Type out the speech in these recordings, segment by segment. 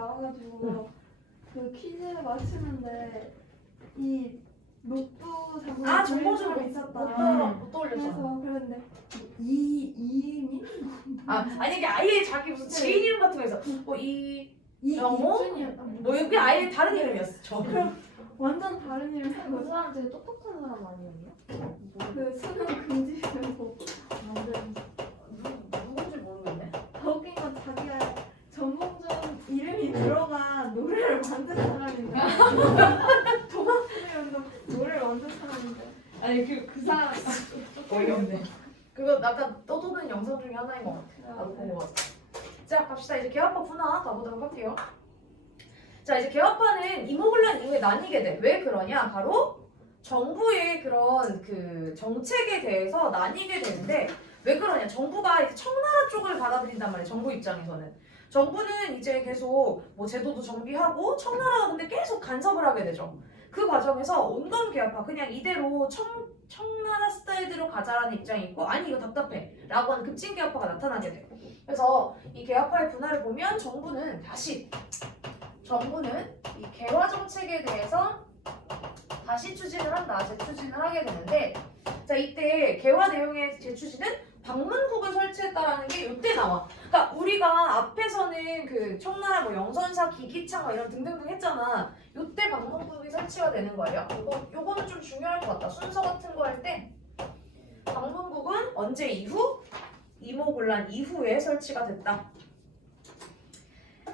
나와가지고 그 퀴즈 맞추는데 이 로또 장면이 아 정보적으로 돌린 사람이 있었다. 못 떠올렸잖아. 그래서 그랬는데 이임이 아니 이게 아예 자기 무슨 지인 이름 같은 거 있어. 영호? 이준이었다. 뭐 여기 아예 다른 이름이었어. 저. 그럼 완전 다른 이름 한 그 거죠. 사람 되게 똑똑한 사람 아니었냐? 그 수능 금지에서 누군지 모르겠네. 더 웃긴 건 자기가 전봉준 이름이 들어간 노래를 만든 사람인데 도마뱀이도 노래를 만든 사람인데 아니 그 사람 어이없네. 그거 아까 떠도는 영상 중에 하나인 것 같아. 나도 본 것 같아. 자 갑시다. 이제 개화파 분화 가보도록 할게요. 자 이제 개화파는 이모군란 이후에 나뉘게 돼. 왜 그러냐? 바로 정부의 그런 그 정책에 대해서 나뉘게 되는데 왜 그러냐? 정부가 이제 청나라 쪽을 받아들인단 말이에요. 정부 입장에서는. 정부는 이제 계속 뭐 제도도 정비하고 청나라가 근데 계속 간섭을 하게 되죠. 그 과정에서 온건 개화파 그냥 이대로 청나라 스타일대로 가자라는 입장이 있고 아니 이거 답답해 라고 하는 급진 개화파가 나타나게 돼. 그래서 이 개화파의 분화를 보면 정부는 이 개화 정책에 대해서 다시 추진을 한다. 재추진을 하게 되는데 자 이때 개화 내용의 재추진은 방문국을 설치했다라는 게 이때 나와. 그러니까 우리가 앞에서는 그 청나라 뭐 영선사, 기기창 뭐 이런 등등등 했잖아. 이때 방문국이 설치가 되는 거예요. 요거는 좀 중요할 것 같다. 순서 같은 거 할 때 방문국은 언제 이후? 이모군란 이후에 설치가 됐다.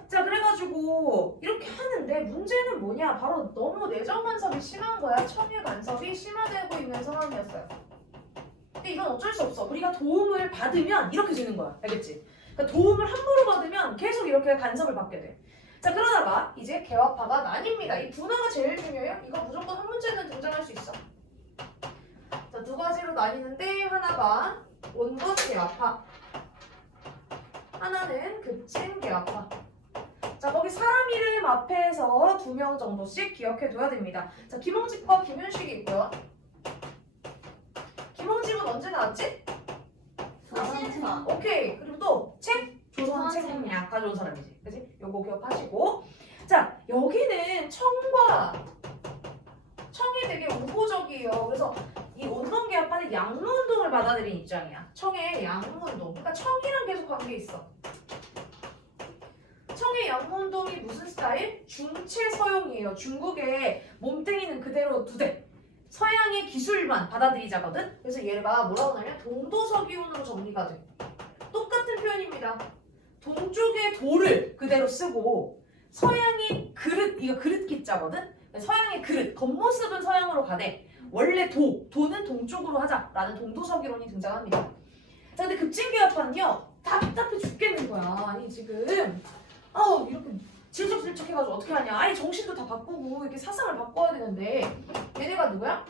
자 그래가지고 이렇게 하는데 문제는 뭐냐? 바로 너무 내정 간섭이 심한 거야. 청일 간섭이 심화되고 있는 상황이었어요. 근데 이건 어쩔 수 없어. 우리가 도움을 받으면 이렇게 되는 거야. 알겠지? 그러니까 도움을 함부로 받으면 계속 이렇게 간섭을 받게 돼. 자 그러다가 이제 개화파가 나뉩니다. 이 분화가 제일 중요해요. 이거 무조건 한 문제는 등장할 수 있어. 자 두 가지로 나뉘는데 하나가 온건 개화파, 하나는 급진 개화파. 자 거기 사람 이름 앞에서 2명 정도씩 기억해 둬야 됩니다. 자 김홍집과 김윤식이 있고요. 김홍집은 언제 나왔지? 조선사. 오케이. 그리고 또 책? 조선 책은 약간 좋은 사람이지. 그치? 요거 기억하시고. 자 여기는 청이 되게 우호적이에요. 그래서 이 온건개화파는 양무운동을 받아들인 입장이야. 청의 양무운동. 그러니까 청이랑 계속 관계 있어. 청의 양무운동이 무슨 스타일? 중체 서용이에요. 중국의 몸뚱이는 그대로 두대. 서양의 기술만 받아들이자거든. 그래서 얘가 뭐라고 하냐면 동도서기운으로 정리가 돼. 똑같은 표현입니다. 동쪽의 도를 그대로 쓰고 서양의 그릇, 이거 그릇 기자거든. 서양의 그릇, 겉모습은 서양으로 가되 원래 도는 동쪽으로 하자라는 동도서기론이 등장합니다. 자 근데 급진개화파는요 답답해 죽겠는 거야. 아니 지금 이렇게 질척질척 해가지고 어떻게 하냐. 아니 정신도 다 바꾸고 이렇게 사상을 바꿔야 되는데 얘네가 누구야?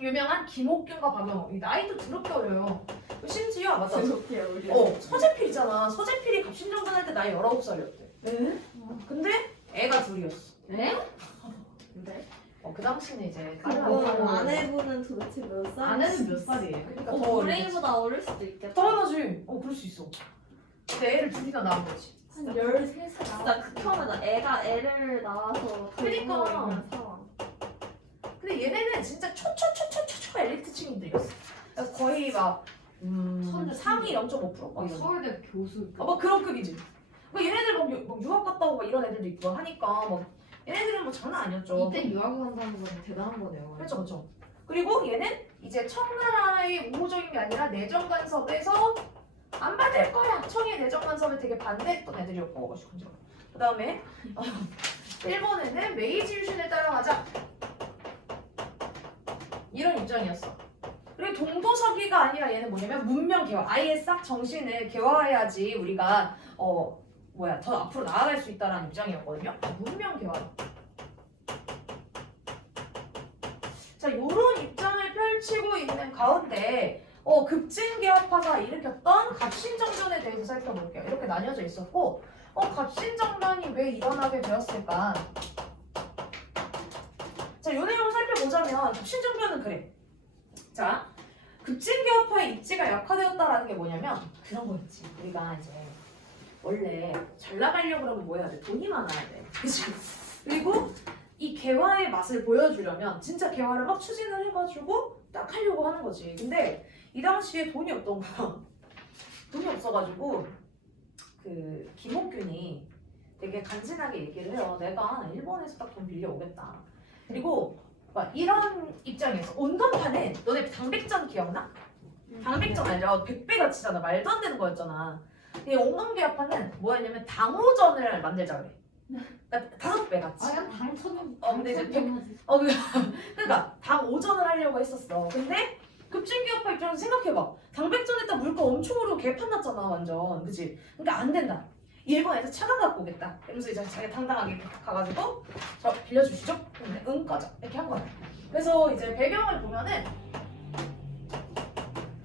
유명한 김옥균과 박영호. 나이도 더럽게 어려요. 심지어 맞다. 서재필 있잖아. 서재필이 갑신정변 할 때 나이 19살이었대. 네? 근데 애가 둘이었어. 네? 근데 그 당시는 이제 그럼 아내분은 도대체 몇 살? 아내는 몇 살이에요? 그러니까 더 어리겠지. 브레이보다 어릴 수도 있겠다. 당연하지. 그럴 수 있어. 근데 애를 둘이나 낳은 거지. 한 13살 진짜 극혐이다. 애가 애를 낳아서 그러니까. 돌보고 있는 상황. 근데 얘네는 진짜 초초 엘리트층인들이었어. 그러니까 거의 막 상위 0.5%? 막 이런. 서울대 교수. 뭐 그런 급이지. 그러니까 얘네들 막 유학 갔다 오고 막 이런 애들도 있고 하니까 막 얘네들은 뭐 장난 아니었죠. 이때 유학을 간다는 건 대단한 거네요. 그렇죠. 그리고 얘는 이제 청나라의 우호적인 게 아니라 내정 간섭에서 안 받을 거야. 청의 내정 간섭에 되게 반대했던 애들이었고. 그 다음에 일본에는 메이지 유신을 따라가자. 이런 입장이었어. 그리고 동도서기가 아니라 얘는 뭐냐면 문명 개화. 아예 싹 정신을 개화해야지 우리가 더 앞으로 나아갈 수 있다는 입장이었거든요. 문명 개화. 자, 요런 입장을 펼치고 있는 가운데 급진개화파가 일으켰던 갑신정변에 대해서 살펴볼게요. 이렇게 나뉘어져 있었고 갑신정변이 왜 일어나게 되었을까? 자, 요 내용을 살펴보자면 갑신정변은 그래. 자, 급진개화파의 입지가 약화되었다라는 게 뭐냐면 그런 거였지. 우리가 이제 원래 잘 나가려고 그러면 뭐 해야 돼? 돈이 많아야 돼. 그치? 그리고 이 개화의 맛을 보여주려면 진짜 개화를 막 추진을 해가지고 딱 하려고 하는 거지. 근데 이 당시에 돈이 없던 거야. 돈이 없어가지고 그 김옥균이 되게 간지나게 얘기를 해요. 내가 일본에서 딱 돈 빌려오겠다. 그리고 막 이런 입장에서 온건판에 너네 당백전 기억나? 당백전 알죠? 100배가 치잖아. 말도 안 되는 거였잖아. 이 온건계약판은 뭐였냐면 당호전을 만들자 그래. 그러니까 5배 같이. 아야 당첨은. 근데 이제 그러니까 당오전을 하려고 했었어. 근데 급진기업파 입장에서 생각해봐. 당백전에다 물가 엄청 오르고 개판 났잖아 완전. 그치? 그러니까 안 된다. 일본에서 차가 갖고 오겠다. 이러면서 이제 자기가 당당하게 가가지고 저 빌려주시죠? 근데 응 꺼져 이렇게 한 거야. 그래서 이제 배경을 보면은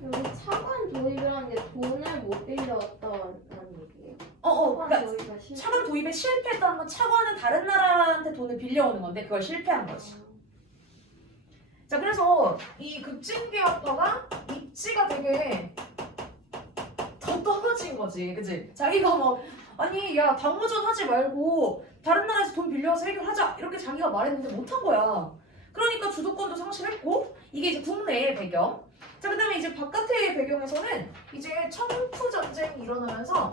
여기 차관 도입이라는 게 돈을 못 빌려왔다는 얘기예요. 그러니까 차관 도입이 실패. 차관 도입에 실패했다는 건 차관은 다른 나라한테 돈을 빌려오는 건데 그걸 실패한 거지. 자 그래서 이 급진계약파가 입지가 되게 더 떨어진 거지, 그치? 자기가 뭐 아니 야 당호전 하지 말고 다른 나라에서 돈 빌려와서 해결하자 이렇게 자기가 말했는데 못한 거야. 그러니까 주도권도 상실했고 이게 이제 국내의 배경. 자 그다음에 이제 바깥의 배경에서는 이제 청푸 전쟁이 일어나면서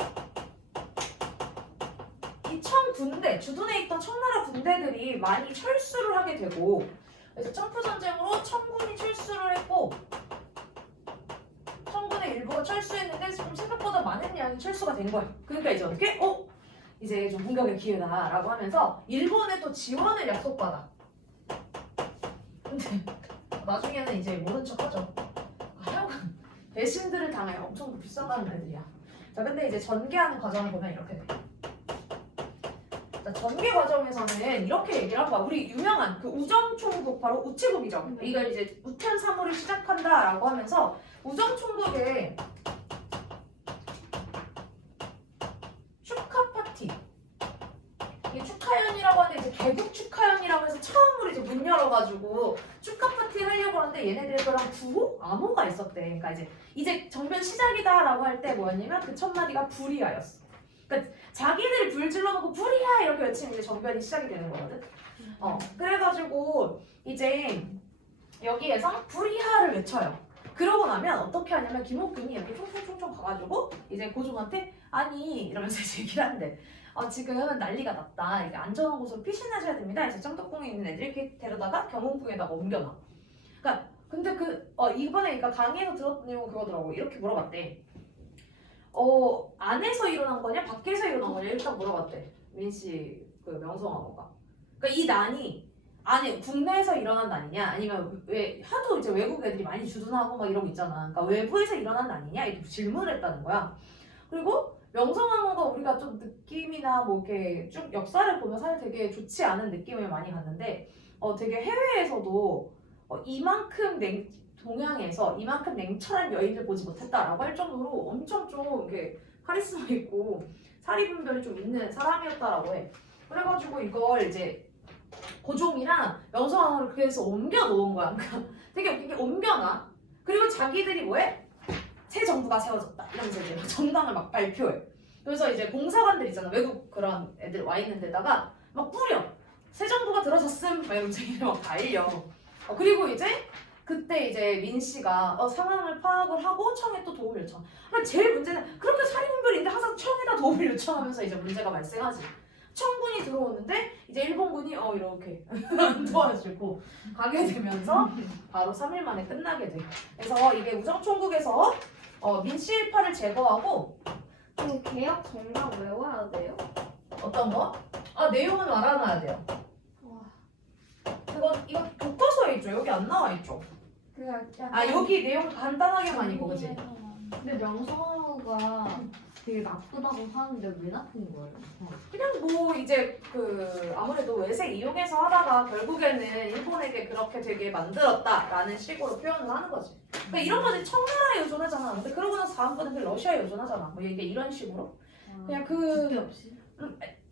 이 청군대 주둔해 있던 청나라 군대들이 많이 철수를 하게 되고 그래서 청푸 전쟁으로 청군이 철수를 했고 청군의 일부가 철수했는데 좀 생각보다 많은 양이 철수가 된 거야. 그러니까 이제 어떻게? 이제 좀 공격의 기회다라고 하면서 일본에 또 지원을 약속받아. 근데 나중에는 이제 모른 척하죠. 하여간 배신들을 당해 엄청 비싸다는 애들이야. 자 근데 이제 전개하는 과정을 보면 이렇게 돼. 자, 전개 과정에서는 이렇게 얘기를 한 거야. 우리 유명한 그 우정총국 바로 우체국이죠. 이걸 이제 우편 사무를 시작한다라고 하면서 우정총국에 축하 파티. 이게 축하연이라고 하는데 이제 개국 축하연이라고 해서 처음으로 이제 문 열어가지고 축하 파티 하려고 하는데 얘네들이랑 구호? 암호가 있었대. 그러니까 이제 정변 시작이다라고 할 때 뭐였냐면 그 첫 마디가 불이하였어. 그러니까 자기들이 불 질러놓고 불이야 이렇게 외치면 이제 정변이 시작이 되는 거거든. 그래가지고 이제 여기에서 불이야를 외쳐요. 그러고 나면 어떻게 하냐면 김옥균이 이렇게 총총총총 가가지고 이제 고종한테 아니 이러면서 이제 얘기를 하는데 지금 난리가 났다. 이게 안전한 곳으로 피신하셔야 됩니다. 그래서 짱떡궁에 있는 애들 이렇게 데려다가 경운궁에다가 옮겨놔. 그러니까 근데 이번에 그러니까 강의에서 들었던 내용은 그거더라고. 이렇게 물어봤대. 안에서 일어난 거냐 밖에서 일어난 거냐 일단 물어봤대. 민씨 그 명성황후가. 그러니까 이 난이 안에 국내에서 일어난 난이냐 아니면 왜 하도 이제 외국 애들이 많이 주둔하고 막 이러고 있잖아. 그러니까 외부에서 일어난 난이냐 이렇게 질문을 했다는 거야. 그리고 명성황후가 우리가 좀 느낌이나 뭐 이렇게 쭉 역사를 보면 사실 되게 좋지 않은 느낌을 많이 받는데 되게 해외에서도 이만큼 동양에서 이만큼 냉철한 여인을 보지 못했다라고 할 정도로 엄청 좀 이렇게 카리스마 있고 사리분별이 좀 있는 사람이었다라고 해. 그래가지고 이걸 이제 고종이랑 명성황후를 그래서 옮겨 놓은 거야. 그러니까 되게 웃긴 게 옮겨놔. 그리고 자기들이 뭐해? 새 정부가 세워졌다 이러면서 이제 정당을 막 발표해. 그래서 이제 공사관들 있잖아. 외국 그런 애들 와 있는 데다가 막 뿌려. 새 정부가 들어섰음 막 이러면서 이렇게 막 달려. 그리고 이제 그때 이제 민 씨가 상황을 파악을 하고 청에 또 도움을 요청. 그러니까 제일 문제는 그렇게 사리분별인데 항상 청에다 도움을 요청하면서 이제 문제가 발생하지. 청군이 들어오는데 이제 일본군이 이렇게 도와주고 가게 되면서 바로 3일 만에 끝나게 돼. 그래서 이게 우정총국에서 민씨 일파를 제거하고 그 개혁 정답 외워야 돼요? 어떤 거? 내용은 알아놔야 돼요. 와. 이거 교과서에 있죠. 여기 안 나와 있죠. 여기 내용 간단하게만 있고 그지? 근데 명성황후가 되게 나쁘다고 하는데 왜 나쁜 거예요? 그냥 뭐 이제 아무래도 외색 이용해서 하다가 결국에는 일본에게 그렇게 되게 만들었다라는 식으로 표현을 하는 거지. 그러니까 이런 거는 청나라에 의존하잖아. 근데 그러고 나서 다음번에 러시아에 의존하잖아. 뭐 이게 이런 식으로. 그냥 주대 없이?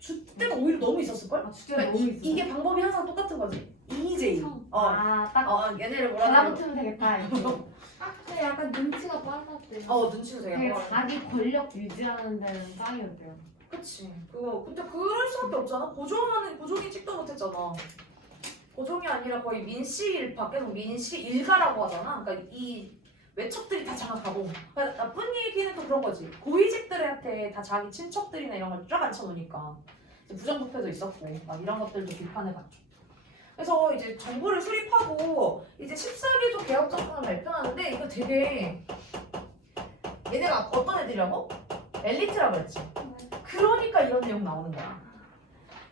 주대가 오히려 너무 있었을걸? 주대가 그러니까 너무 있어. 이게 방법이 항상 똑같은 거지. EJ. 딱 얘네를 뭐라 달라붙으면 되겠다 이렇게. 근데 약간 눈치가 빨랐대요. 눈치도 되게 되게 빨라. 자기 권력 유지하는 데는 짱이었대요. 그치. 근데 그럴 수밖에 없잖아. 고종이 찍도 못했잖아. 고종이 아니라 거의 민씨 밖에서 민씨 일가라고 하잖아. 그러니까 이 외척들이 다 장악하고. 그러니까 나쁜 얘기는 또 그런 거지. 고위직들한테 다 자기 친척들이나 이런 걸 쫙 앉혀놓으니까 부정부패도 있었고 막 이런 것들도 비판을 받죠. 그래서 이제 정부를 수립하고 이제 14개조 개혁정책을 발표하는데 이거 되게 얘네가 어떤 애들이라고? 엘리트라고 그랬지. 그러니까 이런 내용 나오는 거야.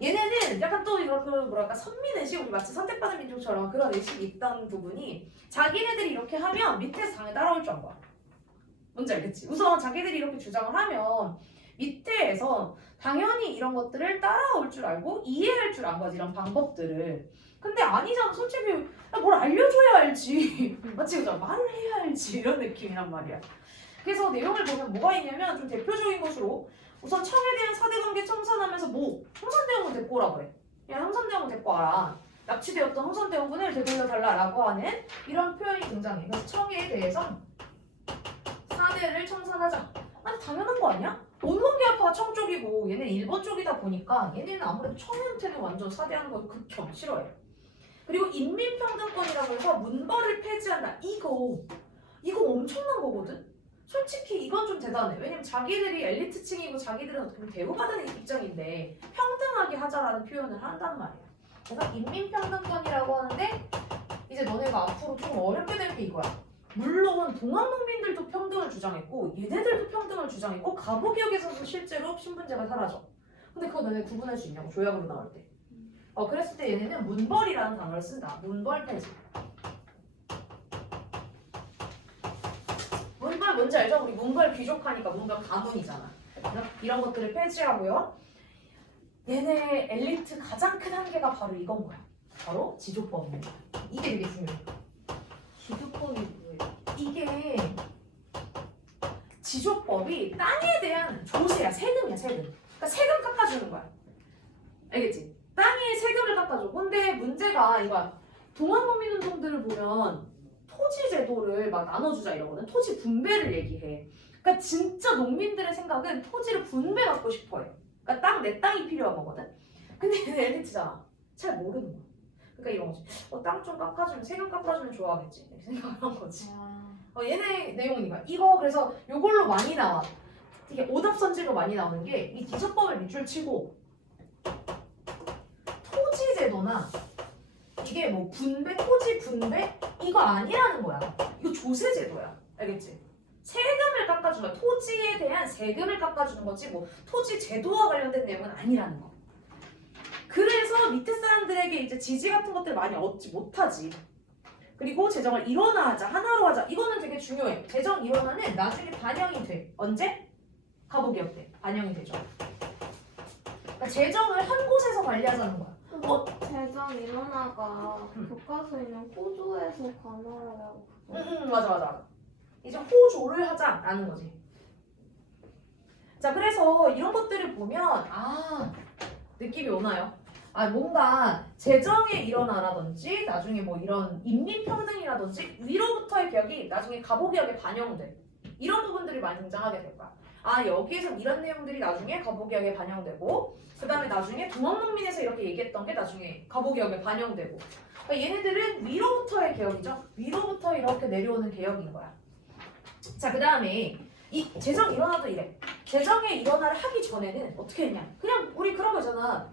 얘네는 약간 또 이런 뭐랄까 선민의식, 우리 마치 선택받은 민족처럼 그런 의식이 있던 부분이 자기네들이 이렇게 하면 밑에서 당연히 따라올 줄 안 거야. 뭔지 알겠지? 우선 자기들이 이렇게 주장을 하면 밑에에서 당연히 이런 것들을 따라올 줄 알고 이해할 줄 안 거지, 이런 방법들을. 근데 아니잖아. 솔직히 뭘 알려줘야 알지. 맞지? 그죠? 말을 해야 알지. 이런 느낌이란 말이야. 그래서 내용을 보면 뭐가 있냐면 좀 대표적인 것으로 우선 청에 대한 사대관계 청산하면서 홍선대원군 데리고 오라 그래. 야, 홍선대원군 데리고 와라. 납치되었던 홍선대원군을 되돌려달라라고 하는 이런 표현이 등장해. 그래서 청에 대해서 사대를 청산하자. 아니 당연한 거 아니야? 온건계합파가 청 쪽이고 얘는 일본 쪽이다 보니까 얘네는 아무래도 청한테는 완전 사대하는 거 극혐 싫어해. 그리고 인민평등권이라고 해서 문벌을 폐지한다. 이거 엄청난 거거든? 솔직히 이건 좀 대단해. 왜냐면 자기들이 엘리트층이고 자기들은 어떻게 보면 대우받는 입장인데 평등하게 하자라는 표현을 한단 말이야. 그래서 인민평등권이라고 하는데 이제 너네가 앞으로 좀 어렵게 될 게 이거야. 물론 동학농민들도 평등을 주장했고 얘네들도 평등을 주장했고 가부기역에서도 실제로 신분제가 사라져. 근데 그거 너네 구분할 수 있냐고 조약으로 나올 때. 그랬을 때 얘네는 문벌이라는 단어를 쓴다. 문벌 폐지. 문벌 뭔지 알죠? 우리 문벌 귀족하니까 문벌 가문이잖아. 이런 것들을 폐지하고요. 얘네 엘리트 가장 큰 한계가 바로 이건 거야. 바로 지조법입니다. 이게 되게 중요해. 지조법이 뭐예요? 이게 지조법이 땅에 대한 조세야. 세금이야, 세금. 그러니까 세금 깎아주는 거야. 알겠지? 땅에 세금을 깎아줘. 근데 문제가 이거야. 동학농민운동들을 보면 토지 제도를 막 나눠주자 이러거든. 토지 분배를 얘기해. 그러니까 진짜 농민들의 생각은 토지를 분배받고 싶어해. 그러니까 내 땅이 필요한 거거든. 근데 얘는 엘리트잖아. 잘 모르는 거야. 그러니까 이런 거지. 땅 좀 깎아주면, 세금 깎아주면 좋아하겠지. 이렇게 생각을 한 거지. 얘네 내용은 이거야. 이거 그래서 요걸로 많이 나와. 이게 오답선지로 많이 나오는 게 이 지조법을 밑줄 치고 토지 제도나 이게 뭐 분배, 토지 분배 이거 아니라는 거야. 이거 조세 제도야. 알겠지? 세금을 깎아주는 거야. 토지에 대한 세금을 깎아주는 거지 뭐 토지 제도와 관련된 내용은 아니라는 거. 그래서 밑에 사람들에게 이제 지지 같은 것들 많이 얻지 못하지. 그리고 재정을 일원화하자, 하나로 하자. 이거는 되게 중요해. 재정 일원화는 나중에 반영이 돼. 언제? 가부기역 때 반영이 되죠. 그러니까 재정을 한 곳에서 관리하자는 거야. 재정 일원화가 교과서에 있는 호조에서 관할하라고. 맞아. 이제 호조를 하자라는 거지. 자, 그래서 이런 것들을 보면 느낌이 오나요? 뭔가 재정의 일원화라든지 나중에 뭐 이런 인민평등이라든지 위로부터의 개혁이 나중에 가부기역에 반영돼. 이런 부분들이 많이 등장하게 될 거야. 여기에서 이런 내용들이 나중에 가부기역에 반영되고 그 다음에 나중에 동학농민에서 이렇게 얘기했던 게 나중에 가부기역에 반영되고 그러니까 얘네들은 위로부터의 개혁이죠. 위로부터 이렇게 내려오는 개혁인 거야. 자, 그 다음에 이 재정 일원화도 이래. 재정의 일원화를 하기 전에는 어떻게 했냐? 그냥 우리 그런 거 있잖아.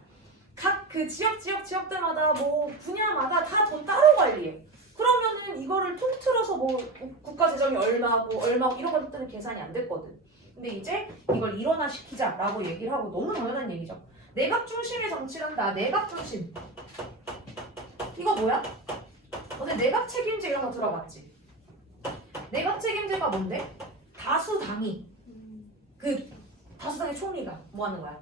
각 그 지역들마다 뭐 분야마다 다 돈 따로 관리해. 그러면은 이거를 통틀어서 뭐 국가 재정이 얼마고 이런 것들은 계산이 안 됐거든. 근데 이제 이걸 일원화시키자라고 얘기를 하고 너무 당연한 얘기죠. 내각 중심의 정치란다. 내각 중심. 이거 뭐야? 오늘 내각 책임제 이런 거 들어봤지? 내각 책임제가 뭔데? 다수당이 다수당의 총리가 뭐 하는 거야?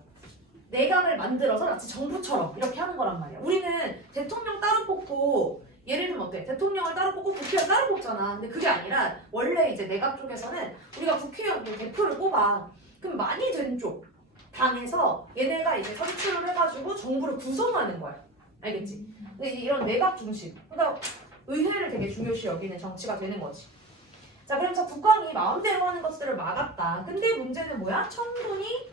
내각을 만들어서 마치 정부처럼 이렇게 하는 거란 말이야. 우리는 대통령 따로 뽑고 예를 들면 어때? 대통령을 따로 뽑고 국회의원 따로 뽑잖아. 근데 그게 아니라 원래 이제 내각 쪽에서는 우리가 국회의원 대표를 뽑아. 그럼 많이 된 쪽 당에서 얘네가 이제 선출을 해가지고 정부를 구성하는 거야. 알겠지? 근데 이런 내각 중심, 그러니까 의회를 되게 중요시 여기는 정치가 되는 거지. 자, 그럼 자 국왕이 마음대로 하는 것들을 막았다. 근데 문제는 뭐야? 청군이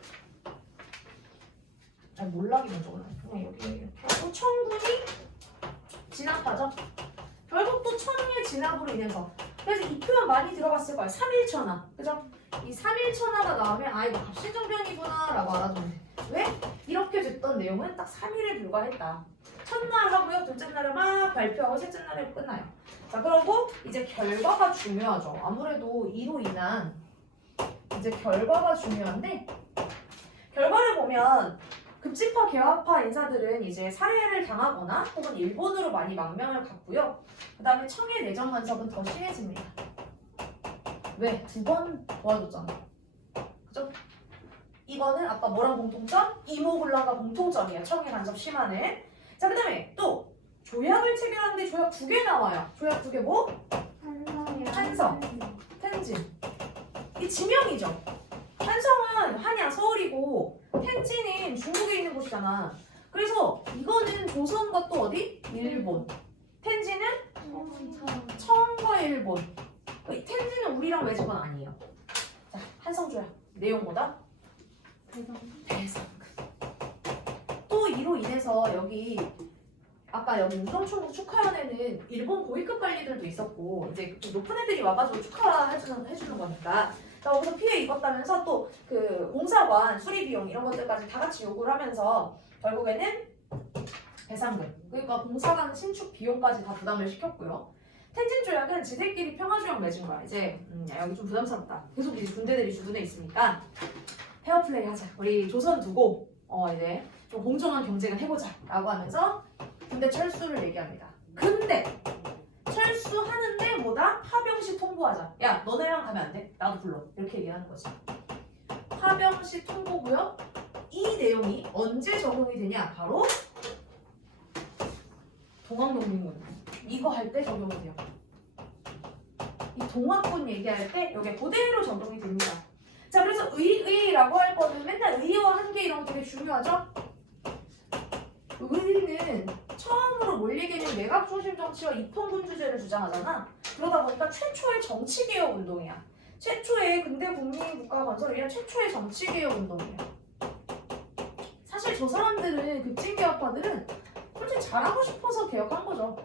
몰락이 먼저 올라. 그냥 여기 이렇게 하고 청군이 진압하죠. 결국 또 청의 진압으로 인해서. 그래서 이 표현 많이 들어봤을 거야. 3일천하. 그죠? 이 3일천하가 나오면 아 이거 갑실정변이구나 라고 알아두면 돼. 왜? 이렇게 됐던 내용은 딱 3일에 불과했다. 첫날 하고요. 둘째 날에 막 발표하고 셋째 날에 끝나요. 자, 그러고 이제 결과가 중요하죠. 아무래도 이로 인한 이제 결과가 중요한데 결과를 보면 급진파 개화파 인사들은 이제 살해를 당하거나 혹은 일본으로 많이 망명을 갔고요. 그 다음에 청의 내정 간섭은 더 심해집니다. 왜? 2번 도와줬잖아. 그죠? 이거는 아까 뭐랑 공통점? 이모군란과 공통점이에요. 청의 간섭 심한에. 자, 그 다음에 또 조약을 체결하는데 조약 2개 나와요. 조약 2개 뭐? 한성, 텐진. 이 지명이죠. 한성은 한양, 서울이고 텐진은 중국에 있는 곳이잖아. 그래서 이거는 조선과 또 어디? 일본. 텐진은 청과 일본. 텐진은 우리랑 외직은 아니에요. 자, 한성조약. 내용 뭐다? 대성. 또 이로 인해서 여기 아까 여기 우정총국 축하연에는 일본 고위급 관리들도 있었고 이제 좀 높은 애들이 와가지고 축하해주는 거니까 거기서 피해 입었다면서 또 그 공사관 수리 비용 이런 것들까지 다 같이 요구를 하면서 결국에는 배상금 그러니까 공사관 신축 비용까지 다 부담을 시켰고요. 텐진 조약은 지들끼리 평화조약 맺은 거야. 이제 여기 좀 부담스럽다. 계속 이제 군대들이 주둔해 있으니까 페어플레이 하자. 우리 조선 두고 이제 좀 공정한 경쟁을 해보자 라고 하면서 군대 철수를 얘기합니다. 근데 철수하는데 뭐다? 파병시 통보하자. 야 너네랑 가면 안 돼? 나도 불러. 이렇게 얘기하는 거지. 파병시 통보고요. 이 내용이 언제 적용이 되냐? 바로 동학농민군 이거 할 때 적용이 돼요. 이 동학군 얘기할 때 이게 그대로 적용이 됩니다. 자, 그래서 의라고 할 거는 맨날 의와 한계 이런 거 되게 중요하죠? 의는 처음으로 몰리게는 내각 중심 정치와 입헌군주제를 주장하잖아. 그러다 보니까 최초의 정치개혁 운동이야. 최초의 근대 국민 국가 건설을 위한 최초의 정치개혁 운동이에요. 사실 저 사람들은 급진개혁파들은 솔직히 잘하고 싶어서 개혁한 거죠.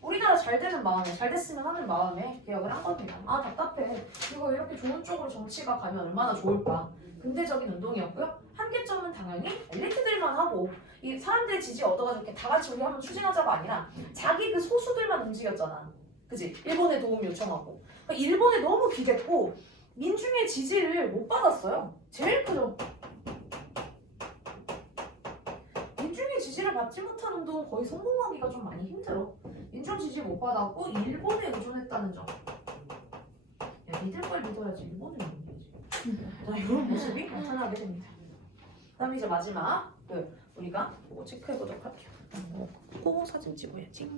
우리나라 잘 되는 마음에, 잘 됐으면 하는 마음에 개혁을 한 겁니다. 아 답답해. 이거 이렇게 좋은 쪽으로 정치가 가면 얼마나 좋을까. 근대적인 운동이었고요. 한계점은 당연히 엘리트들만 하고 이 사람들의 지지 얻어가지고 이렇게 다 같이 우리 한번 추진하자가 아니라 자기 그 소수들만 움직였잖아. 그지? 일본에 도움 요청하고. 그러니까 일본에 너무 기댔고 민중의 지지를 못 받았어요. 제일 크죠. 민중의 지지를 받지 못한 운동은 거의 성공하기가 좀 많이 힘들어. 민중 지지 못 받았고 일본에 의존했다는 점. 야, 니들 걸 믿어야지 일본을 믿어야지. 자, 이런 모습이 나타나게 됩니다. 그다음에 이제 마지막 우리가 이거 체크해보도록 할게요. 코 사진 찍어야지.